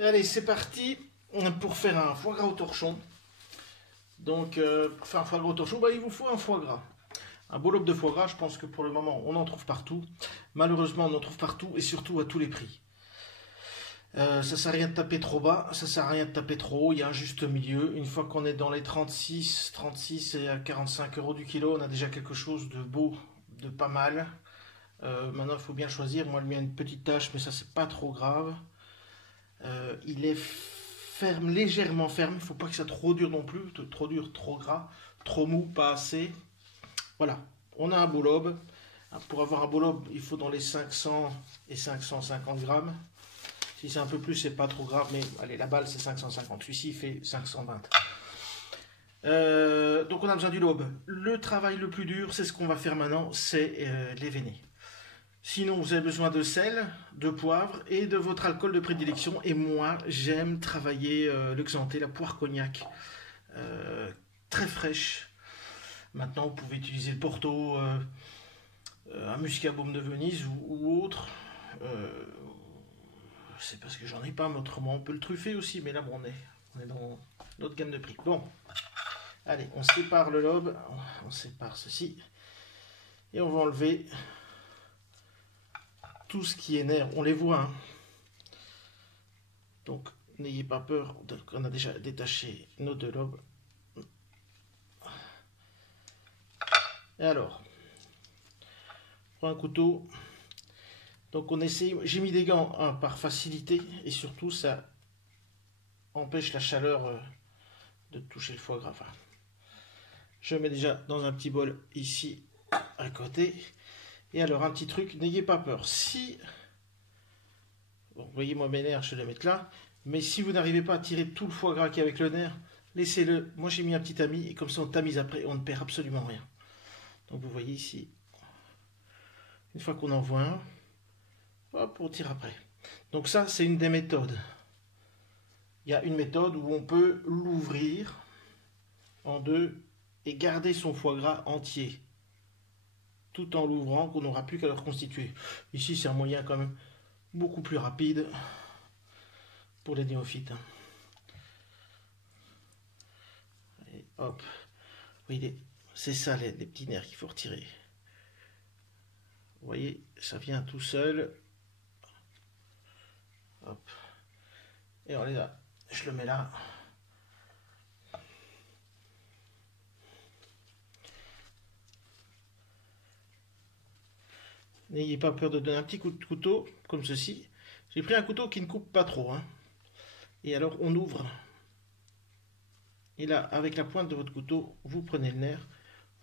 Allez, c'est parti pour faire un foie gras au torchon. Donc, pour faire un foie gras au torchon, il vous faut un foie gras. Un beau lobe de foie gras, je pense que pour le moment, on en trouve partout. Malheureusement, on en trouve partout et surtout à tous les prix. Ça sert à rien de taper trop bas, ça sert à rien de taper trop haut, il y a un juste milieu. Une fois qu'on est dans les 36 et à 45 € du kilo, on a déjà quelque chose de beau, de pas mal. Maintenant, il faut bien choisir. Moi, lui a une petite tache, mais ça, c'est pas trop grave. Il est ferme, légèrement ferme. Il ne faut pas que ça soit trop dur non plus, trop dur, trop gras, trop mou, pas assez. Voilà, on a un beau lobe. Pour avoir un beau lobe, il faut dans les 500 et 550 grammes. Si c'est un peu plus, c'est pas trop grave, mais allez, la balle c'est 550. Celui-ci il fait 520. Donc on a besoin du lobe. Le travail le plus dur, c'est ce qu'on va faire maintenant, c'est les veiner. Sinon, vous avez besoin de sel, de poivre et de votre alcool de prédilection. Et moi, j'aime travailler le Xanté, la poire cognac, très fraîche. Maintenant, vous pouvez utiliser le Porto, un Muscabaume de Venise ou autre. C'est parce que j'en ai pas, mais autrement, on peut le truffer aussi. Mais là, bon, on est dans notre gamme de prix. Bon, allez, on sépare le lobe, on sépare ceci. Et on va enlever tout ce qui est nerf, on les voit. Hein. Donc, n'ayez pas peur, on a déjà détaché nos deux lobes. Et alors, on prend un couteau. Donc, on essaye. J'ai mis des gants par facilité et surtout, ça empêche la chaleur de toucher le foie gras. Enfin, je mets déjà dans un petit bol ici à côté. Et alors, un petit truc, n'ayez pas peur. Si, bon, vous voyez, moi, mes nerfs, je vais les mettre là. Mais si vous n'arrivez pas à tirer tout le foie gras qui est avec le nerf, laissez-le. Moi, j'ai mis un petit tamis et comme ça, on tamise après, on ne perd absolument rien. Donc, vous voyez ici, une fois qu'on en voit un, hop, on tire après. Donc, ça, c'est une des méthodes. Il y a une méthode où on peut l'ouvrir en deux et garder son foie gras entier, tout en l'ouvrant, qu'on n'aura plus qu'à le reconstituer. Ici, c'est un moyen quand même beaucoup plus rapide pour les néophytes. Et hop, oui, c'est ça les petits nerfs qu'il faut retirer. Vous voyez, ça vient tout seul. Hop. Et on est là. Je le mets là. N'ayez pas peur de donner un petit coup de couteau, comme ceci. J'ai pris un couteau qui ne coupe pas trop. Hein. Et alors, on ouvre. Et là, avec la pointe de votre couteau, vous prenez le nerf,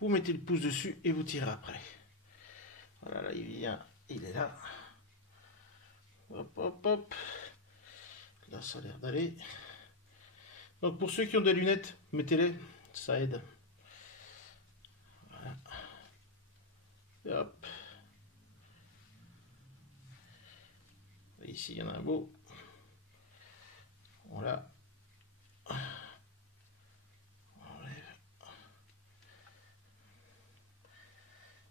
vous mettez le pouce dessus et vous tirez après. Voilà, là, il vient, il est là. Hop, hop, hop. Là, ça a l'air d'aller. Donc, pour ceux qui ont des lunettes, mettez-les, ça aide. Voilà. Et hop. Et ici, il y en a un beau. Voilà.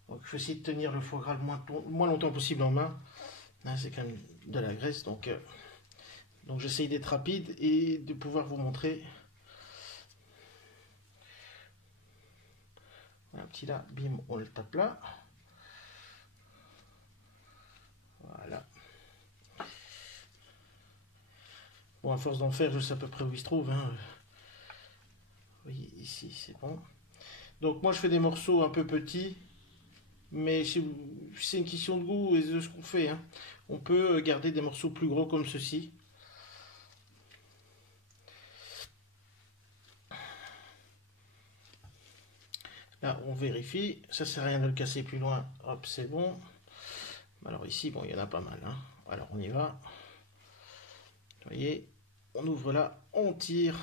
Donc, il faut essayer de tenir le foie gras le moins longtemps possible en main. C'est quand même de la graisse, donc j'essaye d'être rapide et de pouvoir vous montrer. Un petit là, bim, on le tape là. Voilà. Bon, à force d'en faire, je sais à peu près où il se trouve. Hein. Vous voyez, ici, c'est bon. Donc moi, je fais des morceaux un peu petits. Mais c'est une question de goût et de ce qu'on fait. Hein. On peut garder des morceaux plus gros comme ceci. Là, on vérifie. Ça ne sert à rien de le casser plus loin. Hop, c'est bon. Alors ici, bon, il y en a pas mal. Hein. Alors, on y va. Vous voyez, on ouvre là, on tire.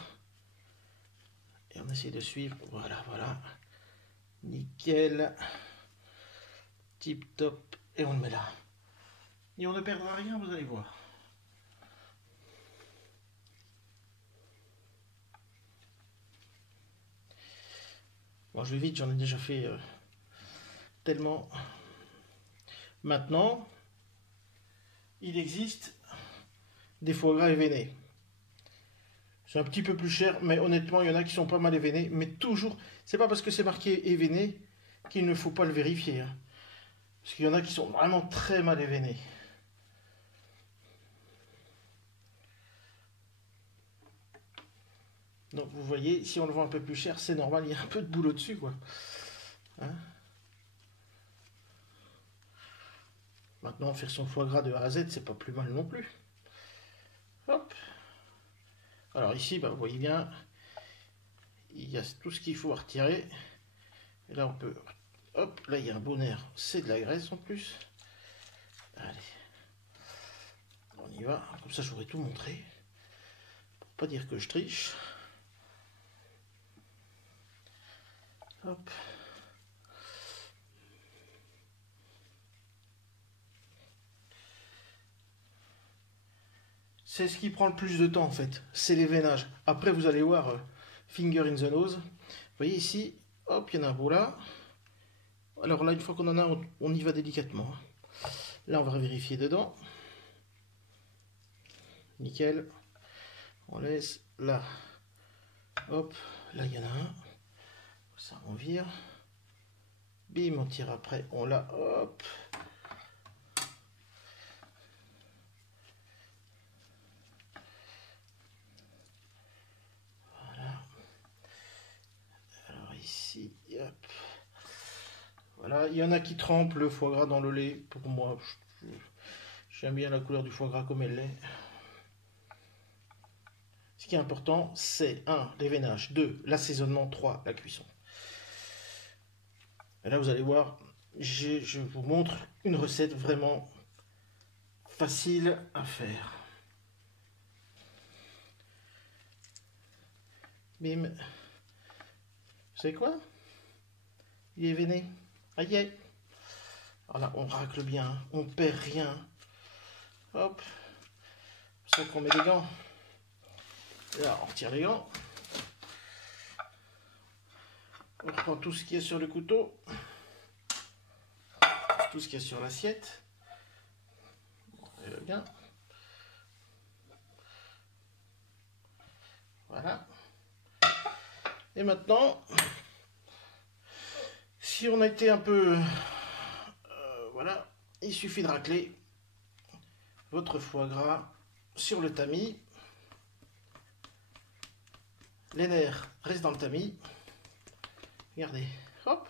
Et on essaie de suivre. Voilà, voilà. Nickel. Tip top, et on le met là. Et on ne perdra rien, vous allez voir. Bon, je vais vite, j'en ai déjà fait tellement. Maintenant, il existe des foie gras éveinés. C'est un petit peu plus cher, mais honnêtement, il y en a qui sont pas mal événés. Mais toujours, c'est pas parce que c'est marqué événé qu'il ne faut pas le vérifier, hein. Parce qu'il y en a qui sont vraiment très mal événés. Donc vous voyez, si on le vend un peu plus cher, c'est normal, il y a un peu de boulot dessus, quoi. Hein? Maintenant, faire son foie gras de A à Z, c'est pas plus mal non plus. Hop. Alors ici, bah, vous voyez bien, il y a tout ce qu'il faut retirer. Et là, on peut... Hop, là, il y a un bon air. C'est de la graisse en plus. Allez. On y va. Comme ça, j'aurais tout montré. Pour pas dire que je triche. Hop. C'est ce qui prend le plus de temps en fait, c'est l'événage. Après vous allez voir finger in the nose. Vous voyez ici, hop, il y en a un beau là. Alors là, une fois qu'on en a, on y va délicatement. Là, on va vérifier dedans. Nickel. On laisse là. Hop, là il y en a un. Ça on vire. Bim, on tire après, on l'a, hop. Hop. Voilà, il y en a qui trempent le foie gras dans le lait. Pour moi, j'aime bien la couleur du foie gras comme elle est. Ce qui est important, c'est 1. L'événage, 2. L'assaisonnement, 3. La cuisson. Et là, vous allez voir, je vous montre une recette vraiment facile à faire. Bim. Vous savez quoi? Il est véné. Aïe. Alors là, on racle bien, on perd rien. Hop. C'est pour ça qu'on met des gants. Et là, on retire les gants. On reprend tout ce qu'il y a sur le couteau. Tout ce qu'il y a sur l'assiette. Bien. Voilà. Et maintenant, si on a été un peu... voilà, il suffit de racler votre foie gras sur le tamis. Les nerfs restent dans le tamis. Regardez, hop.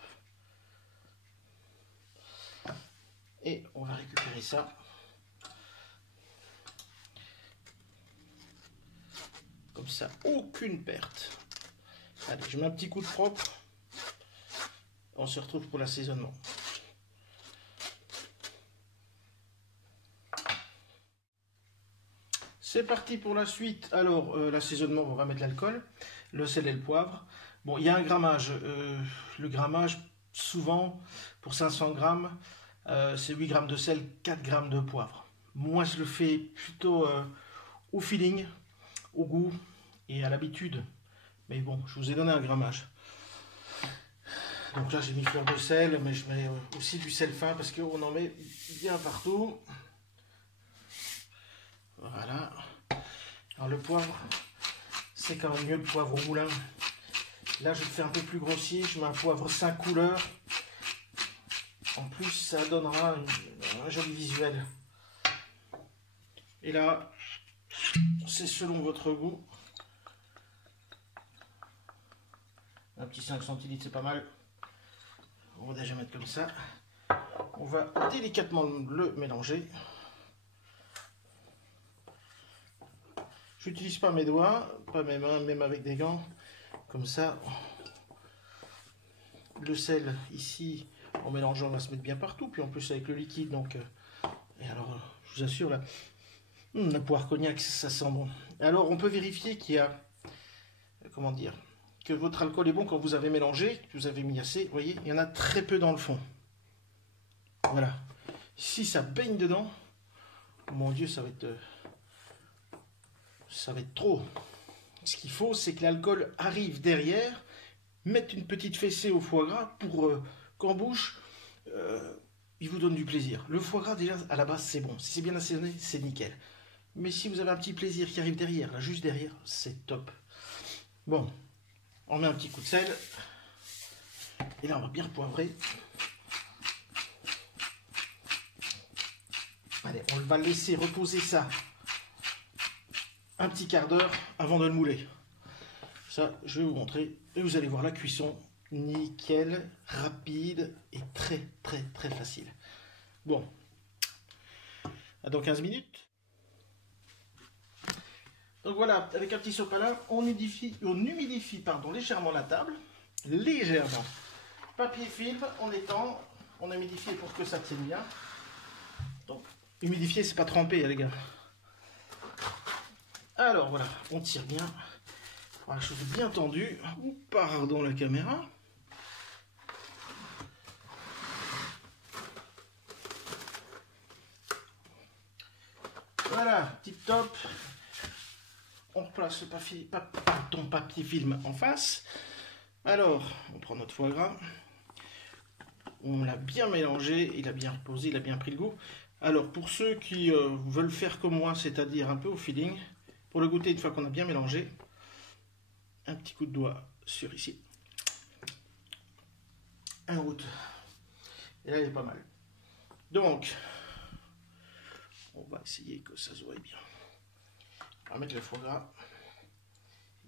Et on va récupérer ça. Comme ça, aucune perte. Allez, je mets un petit coup de propre. On se retrouve pour l'assaisonnement. C'est parti pour la suite. Alors, l'assaisonnement, on va mettre l'alcool, le sel et le poivre. Bon, il y a un grammage. Le grammage, souvent, pour 500 grammes, c'est 8 grammes de sel, 4 grammes de poivre. Moi, je le fais plutôt au feeling, au goût et à l'habitude. Mais bon, je vous ai donné un grammage. Donc là, j'ai mis fleur de sel, mais je mets aussi du sel fin parce qu'on en met bien partout. Voilà. Alors le poivre, c'est quand même mieux le poivre au moulin. Là, je le fais un peu plus grossier. Je mets un poivre 5 couleurs. En plus, ça donnera un joli visuel. Et là, c'est selon votre goût. Un petit 5 centilitres, c'est pas mal. On va déjà mettre comme ça. On va délicatement le mélanger. J'utilise pas mes doigts, pas mes mains, même avec des gants. Comme ça, le sel ici, en mélangeant, va se mettre bien partout. Puis en plus avec le liquide, donc. Et alors, je vous assure, là, la poire cognac, ça sent bon. Alors, on peut vérifier qu'il y a, comment dire, que votre alcool est bon quand vous avez mélangé, que vous avez mis assez. Vous voyez, il y en a très peu dans le fond. Voilà. Si ça baigne dedans, mon Dieu, ça va être trop. Ce qu'il faut, c'est que l'alcool arrive derrière, mette une petite fessée au foie gras pour qu'en bouche, il vous donne du plaisir. Le foie gras, déjà, à la base, c'est bon. Si c'est bien assaisonné, c'est nickel. Mais si vous avez un petit plaisir qui arrive derrière, là, juste derrière, c'est top. Bon, on met un petit coup de sel. Et là, on va bien poivrer. Allez, on va laisser reposer ça un petit quart d'heure avant de le mouler. Ça, je vais vous montrer. Et vous allez voir la cuisson. Nickel, rapide et très facile. Bon, dans 15 minutes. Donc voilà, avec un petit sopalin, on humidifie pardon, légèrement la table. Légèrement. Papier film, on étend, on a humidifié pour que ça tienne bien. Donc, humidifier, c'est pas trempé, les gars. Alors voilà, on tire bien. Voilà, chose bien tendue. Pardon la caméra. Voilà, tip top. On replace le papier film en face. Alors, on prend notre foie gras. On l'a bien mélangé, il a bien reposé, il a bien pris le goût. Alors, pour ceux qui veulent faire comme moi, c'est-à-dire un peu au feeling, pour le goûter une fois qu'on a bien mélangé, un petit coup de doigt sur ici. Un goutte. Et là, il est pas mal. Donc, on va essayer que ça se voie bien. On va mettre le foie gras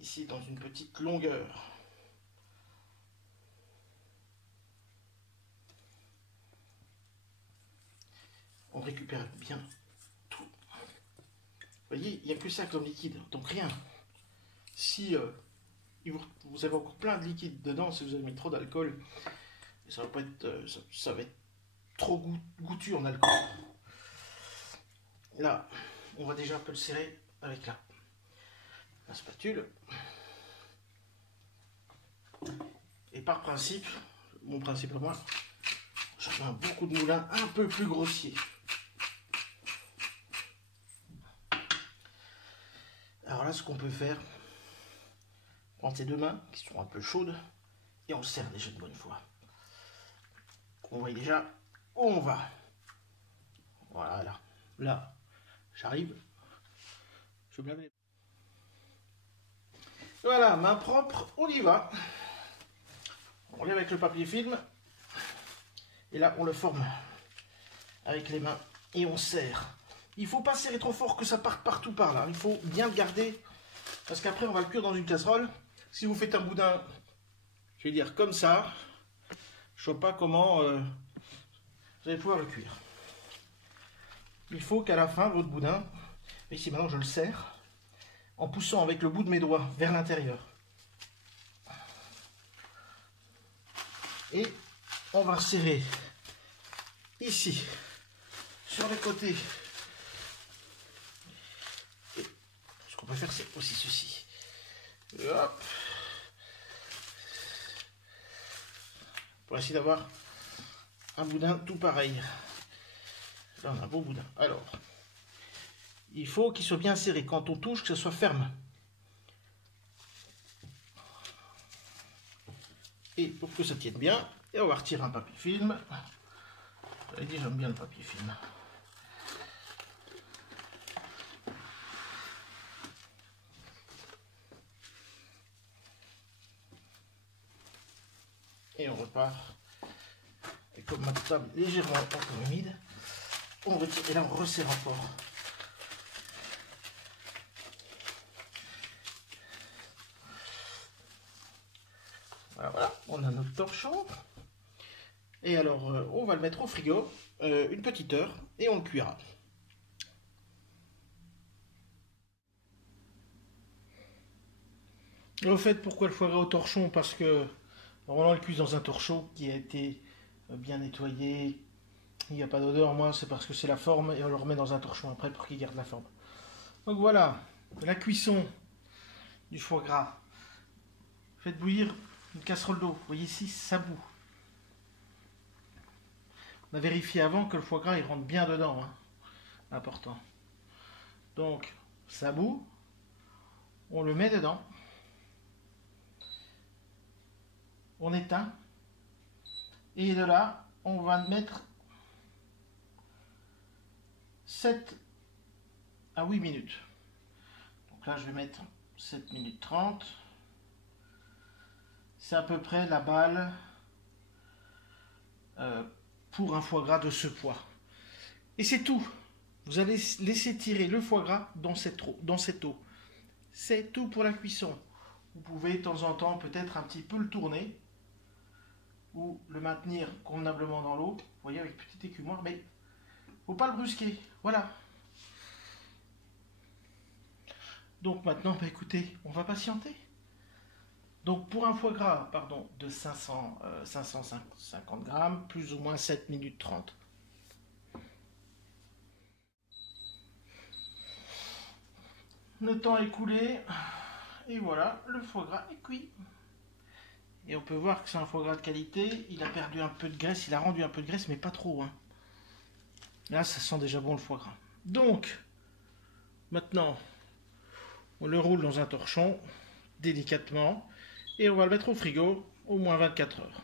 ici dans une petite longueur. On récupère bien tout. Vous voyez, il n'y a que ça comme liquide, donc rien. Si vous avez encore plein de liquide dedans, si vous avez mis trop d'alcool, ça va pas être, ça va être trop goûtu en alcool. Là, on va déjà un peu le serrer avec la spatule. Et par principe, mon principe à moi, je fais un bon coup de moulin un peu plus grossier. Alors là, ce qu'on peut faire, prendre ses deux mains qui sont un peu chaudes et on le serre déjà de bonne foi. On voit déjà où on va. Voilà, là, j'arrive. Je me lave les mains. Voilà, main propre, on y va. On vient avec le papier film. Et là, on le forme avec les mains et on serre. Il ne faut pas serrer trop fort que ça parte partout par là. Il faut bien le garder parce qu'après, on va le cuire dans une casserole. Si vous faites un boudin, je vais dire comme ça, je ne vois pas comment vous allez pouvoir le cuire. Il faut qu'à la fin, votre boudin, ici maintenant je le serre, en poussant avec le bout de mes doigts vers l'intérieur. Et on va serrer ici, sur les côtés. Et ce qu'on peut faire, c'est aussi ceci. Hop. Pour essayer d'avoir un boudin tout pareil. Là, on a un beau boudin. Alors, il faut qu'il soit bien serré. Quand on touche, que ce soit ferme. Et pour que ça tienne bien, et on va retirer un papier film. J'avais dit, j'aime bien le papier film. Et on repart. Et comme ma table est légèrement encore humide, on retire et là on resserre encore. Voilà, on a notre torchon. Et alors, on va le mettre au frigo une petite heure et on le cuira. Au fait, pourquoi le foie gras au torchon? Parce que normalement, on le cuit dans un torchon qui a été bien nettoyé. Il n'y a pas d'odeur. Moi, c'est parce que c'est la forme et on le remet dans un torchon après pour qu'il garde la forme. Donc voilà, la cuisson du foie gras. Faites bouillir une casserole d'eau. Vous voyez ici, ça bout. On a vérifié avant que le foie gras il rentre bien dedans. Hein. Important. Donc, ça bout. On le met dedans. On éteint. Et de là, on va mettre 7 à 8 minutes. Donc là, je vais mettre 7 minutes 30. C'est à peu près la balle pour un foie gras de ce poids. Et c'est tout. Vous allez laisser tirer le foie gras dans cette eau. C'est tout pour la cuisson. Vous pouvez de temps en temps peut-être un petit peu le tourner ou le maintenir convenablement dans l'eau. Vous voyez, avec petit écumoire, mais il ne faut pas le brusquer. Voilà. Donc maintenant, bah écoutez, on va patienter. Donc pour un foie gras, pardon, de 550 grammes, plus ou moins 7 minutes 30. Le temps écoulé, et voilà, le foie gras est cuit. Et on peut voir que c'est un foie gras de qualité. Il a perdu un peu de graisse, il a rendu un peu de graisse, mais pas trop. Hein. Là, ça sent déjà bon le foie gras. Donc, maintenant, on le roule dans un torchon, délicatement, et on va le mettre au frigo, au moins 24 heures.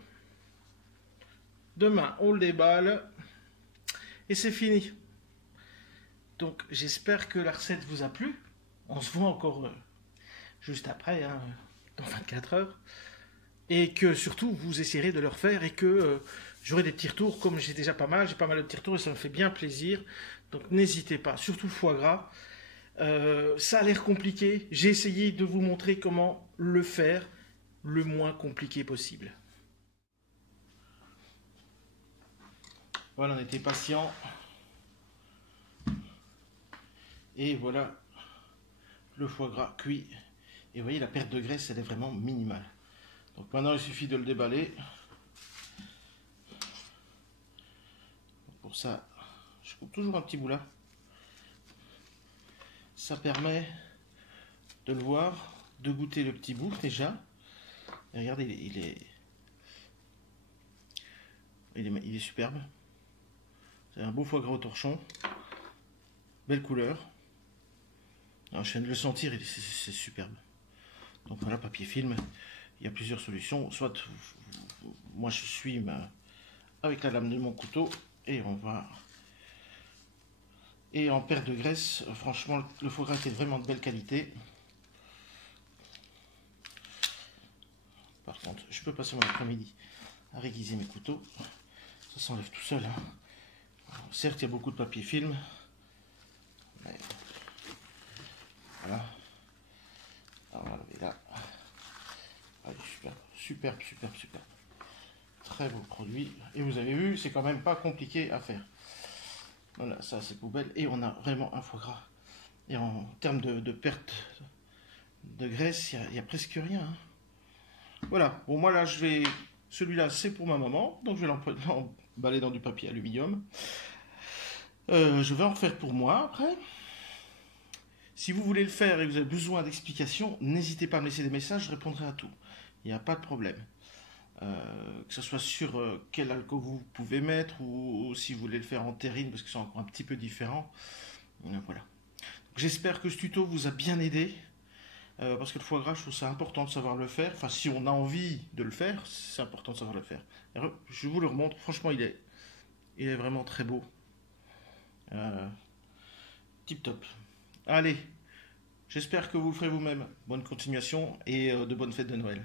Demain, on le déballe, et c'est fini. Donc, j'espère que la recette vous a plu. On se voit encore juste après, hein, dans 24 heures. Et que surtout, vous essayerez de le refaire et que j'aurai des petits retours, comme j'ai déjà pas mal. J'ai pas mal de petits retours et ça me fait bien plaisir. Donc n'hésitez pas, surtout le foie gras. Ça a l'air compliqué. J'ai essayé de vous montrer comment le faire le moins compliqué possible. Voilà, on était patient. Et voilà le foie gras cuit. Et vous voyez, la perte de graisse, elle est vraiment minimale. Donc maintenant, il suffit de le déballer. Pour ça, je coupe toujours un petit bout là. Ça permet de le voir, de goûter le petit bout déjà. Et regardez, il est superbe. C'est un beau foie gras au torchon. Belle couleur. Alors, je viens de le sentir, c'est superbe. Donc voilà, papier film. Il y a plusieurs solutions. Soit moi je suis avec la lame de mon couteau et on va. Et en perte de graisse, franchement, le foie gras est vraiment de belle qualité. Par contre, je peux passer mon après-midi à réguiser mes couteaux. Ça s'enlève tout seul. Hein. Alors, certes, il y a beaucoup de papier film. Mais voilà. Alors, on va lever là. Allez, superbe. Très beau produit. Et vous avez vu, c'est quand même pas compliqué à faire. Voilà, ça c'est poubelle. Et on a vraiment un foie gras. Et en termes de perte de graisse, il n'y a presque rien. Hein. Voilà. Bon, moi là, celui-là, c'est pour ma maman. Donc je vais l'emballer dans du papier aluminium. Je vais en refaire pour moi après. Si vous voulez le faire et que vous avez besoin d'explications, n'hésitez pas à me laisser des messages, je répondrai à tout. Il n'y a pas de problème. Que ce soit sur quel alcool vous pouvez mettre ou si vous voulez le faire en terrine parce que c'est encore un petit peu différent. Voilà. J'espère que ce tuto vous a bien aidé parce que le foie gras, je trouve ça important de savoir le faire. Enfin, si on a envie de le faire, c'est important de savoir le faire. Alors, je vous le remontre. Franchement, il est vraiment très beau. Tip top. Allez, j'espère que vous le ferez vous-même. Bonne continuation et de bonnes fêtes de Noël.